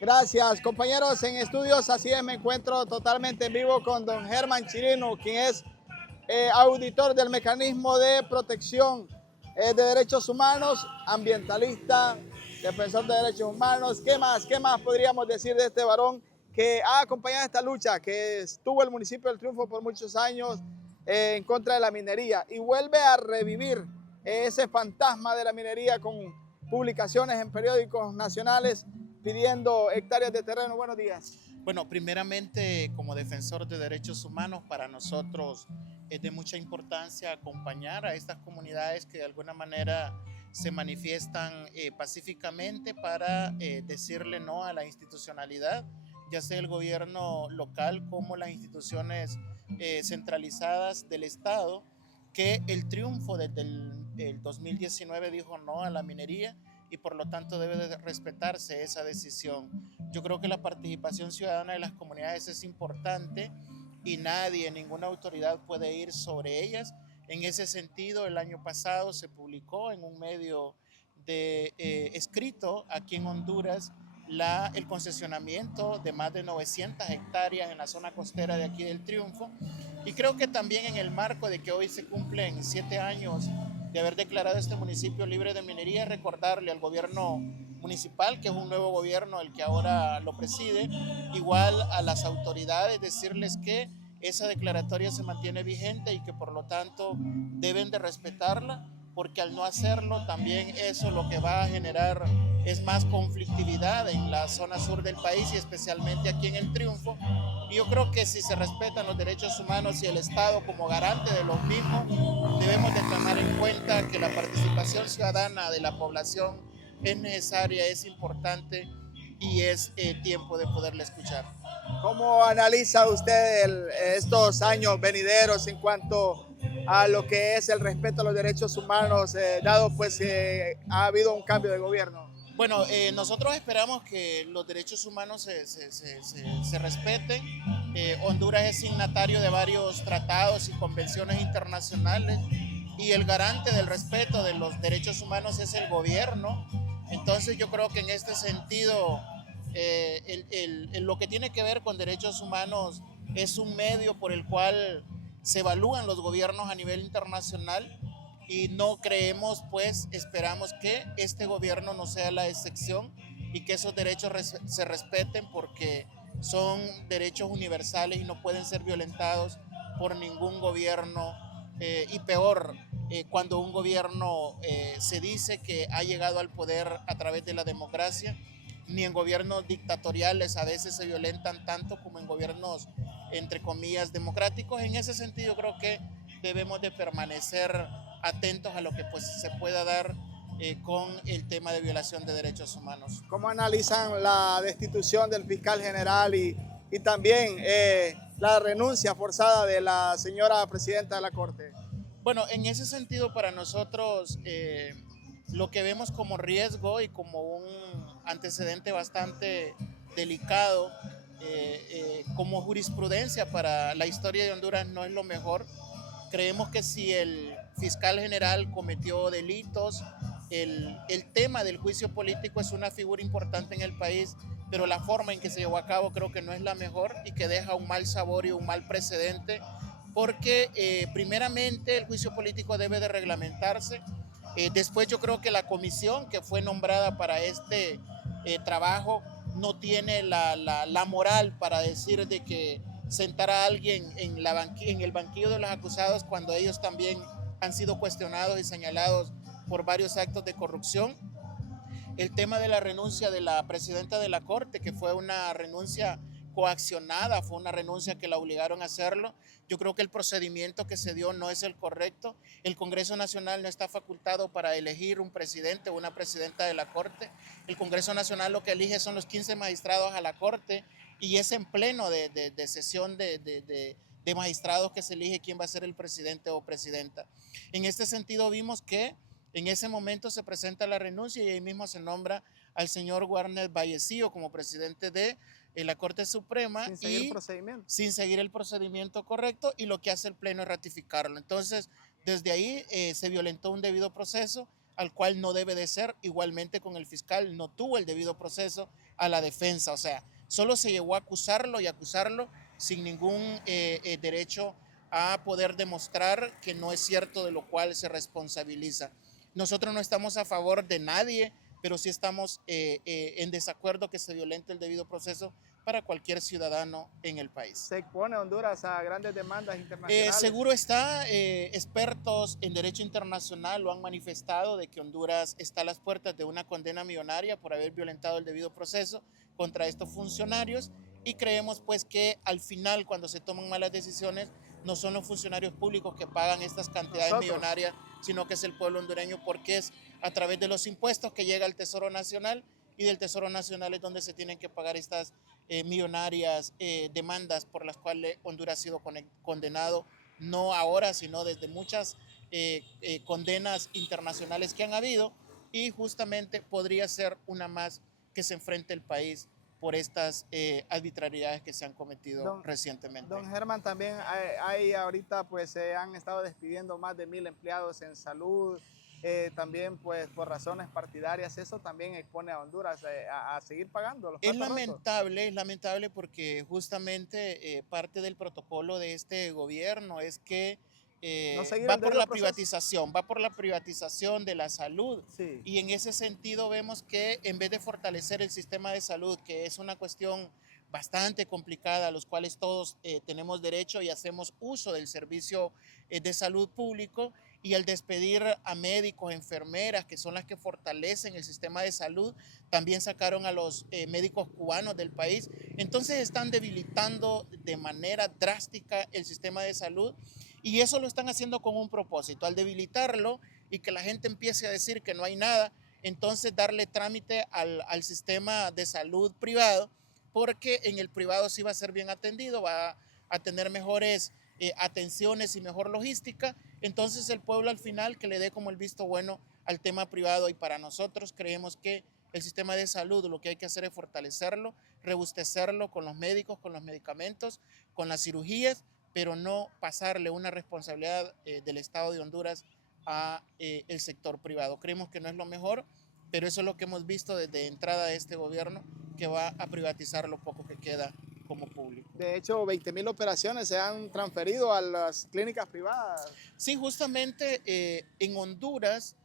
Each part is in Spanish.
Gracias, compañeros en estudios. Así es, me encuentro totalmente en vivo con don Germán Chirino, quien es auditor del Mecanismo de Protección de Derechos Humanos, ambientalista, defensor de derechos humanos. ¿Qué más? ¿Qué más podríamos decir de este varón que ha acompañado esta lucha, que estuvo el municipio del Triunfo por muchos años en contra de la minería y vuelve a revivir ese fantasma de la minería con publicaciones en periódicos nacionales pidiendo hectáreas de terreno? Buenos días. Bueno, primeramente, como defensor de derechos humanos, para nosotros es de mucha importancia acompañar a estas comunidades que de alguna manera se manifiestan pacíficamente para decirle no a la institucionalidad, ya sea el gobierno local como las instituciones centralizadas del Estado, que el triunfo desde el 2019 dijo no a la minería y por lo tanto debe de respetarse esa decisión. Yo creo que la participación ciudadana de las comunidades es importante y nadie, ninguna autoridad puede ir sobre ellas. En ese sentido, el año pasado se publicó en un medio de escrito aquí en Honduras el concesionamiento de más de 900 hectáreas en la zona costera de aquí del Triunfo. Y creo que también en el marco de que hoy se cumplen 7 años de haber declarado este municipio libre de minería, recordarle al gobierno municipal, que es un nuevo gobierno el que ahora lo preside, igual a las autoridades, decirles que esa declaratoria se mantiene vigente y que por lo tanto deben de respetarla, porque al no hacerlo también eso lo que va a generar es más conflictividad en la zona sur del país y especialmente aquí en el Triunfo. Y yo creo que si se respetan los derechos humanos y el Estado como garante de los mismos, debemos de tomar en cuenta que la participación ciudadana de la población es necesaria, es importante y es tiempo de poderla escuchar. ¿Cómo analiza usted estos años venideros en cuanto a lo que es el respeto a los derechos humanos, dado pues que ha habido un cambio de gobierno? Bueno, nosotros esperamos que los derechos humanos se respeten. Honduras es signatario de varios tratados y convenciones internacionales y el garante del respeto de los derechos humanos es el gobierno. Entonces yo creo que en este sentido lo que tiene que ver con derechos humanos es un medio por el cual se evalúan los gobiernos a nivel internacional y no creemos, pues esperamos que este gobierno no sea la excepción y que esos derechos se respeten porque son derechos universales y no pueden ser violentados por ningún gobierno y peor cuando un gobierno se dice que ha llegado al poder a través de la democracia, ni en gobiernos dictatoriales a veces se violentan tanto como en gobiernos entre comillas democráticos. En ese sentido creo que debemos de permanecer atentos a lo que pues se pueda dar con el tema de violación de derechos humanos. ¿Cómo analizan la destitución del fiscal general y también la renuncia forzada de la señora presidenta de la Corte? Bueno, en ese sentido para nosotros lo que vemos como riesgo y como un antecedente bastante delicado como jurisprudencia para la historia de Honduras no es lo mejor. Creemos que si el fiscal general cometió delitos, el tema del juicio político es una figura importante en el país, pero la forma en que se llevó a cabo creo que no es la mejor y que deja un mal sabor y un mal precedente, porque primeramente el juicio político debe de reglamentarse. Después yo creo que la comisión que fue nombrada para este trabajo no tiene la moral para decir de que sentar a alguien en el banquillo de los acusados cuando ellos también han sido cuestionados y señalados por varios actos de corrupción. El tema de la renuncia de la presidenta de la Corte, que fue una renuncia coaccionada, fue una renuncia que la obligaron a hacerlo. Yo creo que el procedimiento que se dio no es el correcto. El Congreso Nacional no está facultado para elegir un presidente o una presidenta de la Corte. El Congreso Nacional lo que elige son los 15 magistrados a la Corte y es en pleno de sesión de magistrados que se elige quién va a ser el presidente o presidenta. En este sentido vimos que en ese momento se presenta la renuncia y ahí mismo se nombra al señor Warner Vallecillo como presidente de la Corte Suprema Sin seguir el y procedimiento. sin seguir el procedimiento correcto y lo que hace el Pleno es ratificarlo. Entonces, desde ahí se violentó un debido proceso al cual no debe de ser, igualmente con el fiscal no tuvo el debido proceso a la defensa. O sea, solo se llegó a acusarlo y acusarlo sin ningún derecho a poder demostrar que no es cierto, de lo cual se responsabiliza. Nosotros no estamos a favor de nadie, pero sí estamos en desacuerdo que se violente el debido proceso para cualquier ciudadano en el país. ¿Se expone Honduras a grandes demandas internacionales? Seguro está, expertos en derecho internacional lo han manifestado de que Honduras está a las puertas de una condena millonaria por haber violentado el debido proceso contra estos funcionarios, y creemos pues que al final, cuando se toman malas decisiones, no son los funcionarios públicos que pagan estas cantidades millonarias, sino que es el pueblo hondureño, porque es a través de los impuestos que llega al Tesoro Nacional, y del Tesoro Nacional es donde se tienen que pagar estas millonarias demandas por las cuales Honduras ha sido condenado, no ahora, sino desde muchas condenas internacionales que han habido, y justamente podría ser una más que se enfrente el país por estas arbitrariedades que se han cometido recientemente. Don Germán, también hay ahorita pues se han estado despidiendo más de 1000 empleados en salud, también pues por razones partidarias. Eso también expone a Honduras a seguir pagando los platos rotos. Es lamentable porque justamente parte del protocolo de este gobierno es que No seguir va el por debido la proceso. privatización, va por la privatización de la salud. Sí. Y en ese sentido vemos que en vez de fortalecer el sistema de salud, que es una cuestión bastante complicada, a los cuales todos tenemos derecho y hacemos uso del servicio de salud público, y al despedir a médicos, enfermeras, que son las que fortalecen el sistema de salud, también sacaron a los médicos cubanos del país. Entonces están debilitando de manera drástica el sistema de salud, y eso lo están haciendo con un propósito: al debilitarlo y que la gente empiece a decir que no hay nada, entonces darle trámite al sistema de salud privado, porque en el privado sí va a ser bien atendido, va a tener mejores atenciones y mejor logística. Entonces el pueblo al final que le dé como el visto bueno al tema privado, y para nosotros creemos que el sistema de salud lo que hay que hacer es fortalecerlo, robustecerlo con los médicos, con los medicamentos, con las cirugías, pero no pasarle una responsabilidad del Estado de Honduras a el sector privado. Creemos que no es lo mejor, pero eso es lo que hemos visto desde entrada de este gobierno, que va a privatizar lo poco que queda como público. De hecho, 20.000 operaciones se han transferido a las clínicas privadas. Sí, justamente en Honduras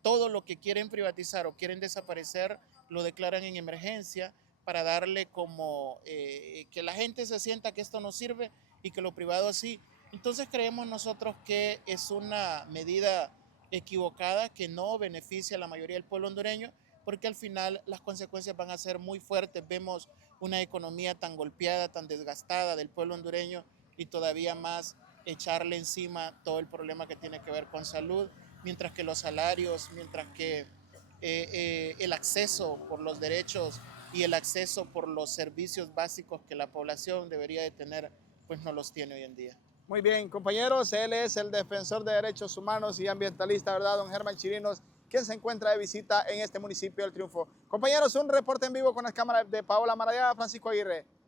todo lo que quieren privatizar o quieren desaparecer lo declaran en emergencia para darle como que la gente se sienta que esto no sirve y que lo privado sí. Entonces creemos nosotros que es una medida equivocada que no beneficia a la mayoría del pueblo hondureño, porque al final las consecuencias van a ser muy fuertes. Vemos una economía tan golpeada, tan desgastada del pueblo hondureño, y todavía más echarle encima todo el problema que tiene que ver con salud, mientras que los salarios, mientras que el acceso por los derechos y el acceso por los servicios básicos que la población debería de tener, pues no los tiene hoy en día. Muy bien, compañeros, él es el defensor de derechos humanos y ambientalista, ¿verdad? Don Germán Chirinos, quien se encuentra de visita en este municipio del Triunfo. Compañeros, un reporte en vivo con las cámaras de Paola Maradiaga, Francisco Aguirre.